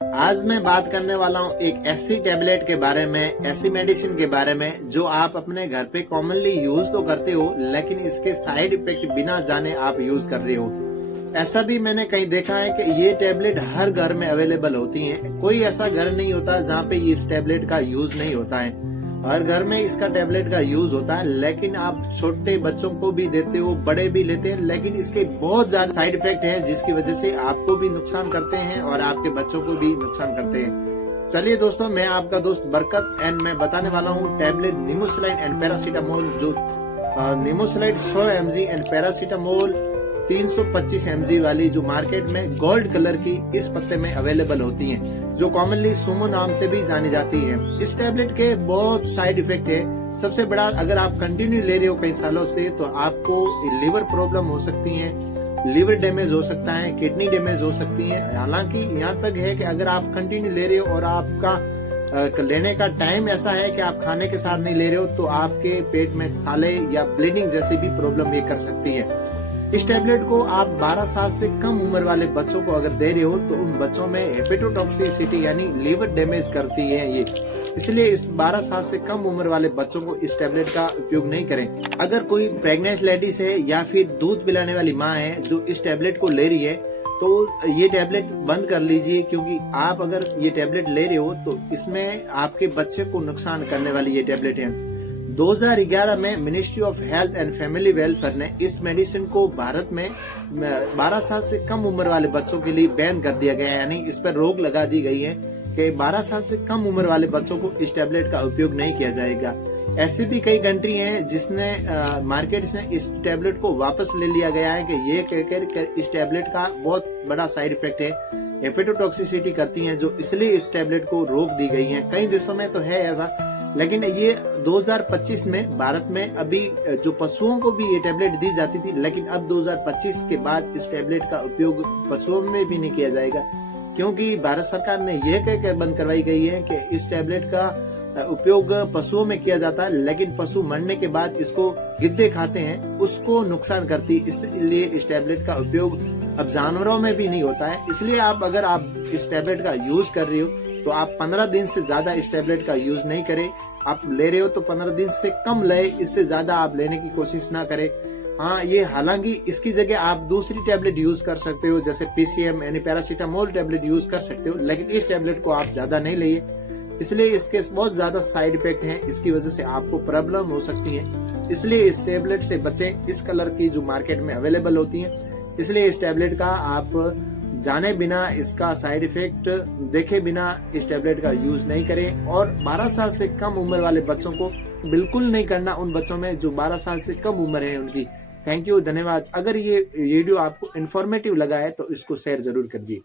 आज मैं बात करने वाला हूँ एक ऐसी टैबलेट के बारे में, ऐसी मेडिसिन के बारे में जो आप अपने घर पे कॉमनली यूज तो करते हो, लेकिन इसके साइड इफेक्ट बिना जाने आप यूज कर रहे हो। ऐसा भी मैंने कहीं देखा है कि ये टैबलेट हर घर में अवेलेबल होती हैं। कोई ऐसा घर नहीं होता जहाँ पे इस टैबलेट का यूज नहीं होता है। हर घर में इसका टैबलेट का यूज होता है, लेकिन आप छोटे बच्चों को भी देते हो, बड़े भी लेते हैं, लेकिन इसके बहुत ज्यादा साइड इफेक्ट है जिसकी वजह से आपको भी नुकसान करते हैं और आपके बच्चों को भी नुकसान करते हैं। चलिए दोस्तों, मैं आपका दोस्त बरकत एंड मैं बताने वाला हूँ टैबलेट निमोसिलाइड एंड पैरासीटामोल, जो निमोसिलाइड 100 mg एंड पैरासीटामोल 325 mg वाली, जो मार्केट में गोल्ड कलर की इस पत्ते में अवेलेबल होती हैं, जो कॉमनली सुमो नाम से भी जानी जाती है। इस टैबलेट के बहुत साइड इफेक्ट है। सबसे बड़ा, अगर आप कंटिन्यू ले रहे हो कई सालों से, तो आपको लिवर प्रॉब्लम हो सकती है, लिवर डैमेज हो सकता है, किडनी डैमेज हो सकती है। हालांकि यहाँ तक है कि अगर आप कंटिन्यू ले रहे हो और आपका लेने का टाइम ऐसा है कि आप खाने के साथ नहीं ले रहे हो, तो आपके पेट में साले या ब्लीडिंग जैसी भी प्रॉब्लम ये कर सकती है। इस टैबलेट को आप 12 साल से कम उम्र वाले बच्चों को अगर दे रहे हो, तो उन बच्चों में हेपेटोटॉक्सिसिटी यानी लीवर डैमेज करती है ये। इसलिए इस 12 साल से कम उम्र वाले बच्चों को इस टैबलेट का उपयोग नहीं करें। अगर कोई प्रेग्नेंट लेडीज है या फिर दूध पिलाने वाली माँ है जो इस टैबलेट को ले रही है, तो ये टैबलेट बंद कर लीजिए, क्योंकि आप अगर ये टैबलेट ले रहे हो तो इसमें आपके बच्चे को नुकसान करने वाली ये टैबलेट है। 2011 में ministry of health and family welfare ने इस मेडिसिन को भारत में 12 साल से कम उम्र वाले बच्चों के लिए बैन कर दिया गया है, यानी इस पर रोक लगा दी गई है कि 12 साल से कम उम्र वाले बच्चों को इस टैबलेट का उपयोग नहीं किया जाएगा। ऐसी भी कई कंट्री हैं जिसने मार्केट में इस टैबलेट को वापस ले लिया गया है कि ये कहकर इस टैबलेट का बहुत बड़ा साइड इफेक्ट है, हेपेटोटॉक्सिसिटी करती है, जो इसलिए इस टैबलेट को रोक दी गई है। कई देशों में तो है ऐसा, लेकिन ये 2025 में भारत में अभी जो पशुओं को भी ये टैबलेट दी जाती थी, लेकिन अब 2025 के बाद इस टैबलेट का उपयोग पशुओं में भी नहीं किया जाएगा, क्योंकि भारत सरकार ने यह कहकर बंद करवाई गई है कि इस टैबलेट का उपयोग पशुओं में किया जाता है, लेकिन पशु मरने के बाद इसको गिद्दे खाते हैं, उसको नुकसान करती, इसलिए इस टैबलेट का उपयोग अब जानवरों में भी नहीं होता है। इसलिए अगर आप इस टैबलेट का यूज कर रहे हो, तो आप 15 दिन से ज्यादा इस टैबलेट का यूज नहीं करें। आप ले रहे हो तो 15 दिन से कम ले, इससे ज्यादा आप लेने की कोशिश ना करें। हाँ, ये हालांकि इसकी जगह आप दूसरी टैबलेट यूज कर सकते हो, जैसे पीसीएम यानी पैरासीटामोल टैबलेट यूज कर सकते हो, लेकिन इस टैबलेट को आप ज्यादा नहीं लिए, इसलिए इसके बहुत ज्यादा साइड इफेक्ट हैं, इसकी वजह से आपको प्रॉब्लम हो सकती है। इसलिए इस टैबलेट से बचें। इस कलर की जो मार्केट में अवेलेबल होती है, इसलिए इस टैबलेट का आप जाने बिना, इसका साइड इफेक्ट देखे बिना इस टैबलेट का यूज नहीं करें। और 12 साल से कम उम्र वाले बच्चों को बिल्कुल नहीं करना, उन बच्चों में जो 12 साल से कम उम्र है उनकी। थैंक यू, धन्यवाद। अगर ये वीडियो आपको इन्फॉर्मेटिव लगा है तो इसको शेयर जरूर कीजिए।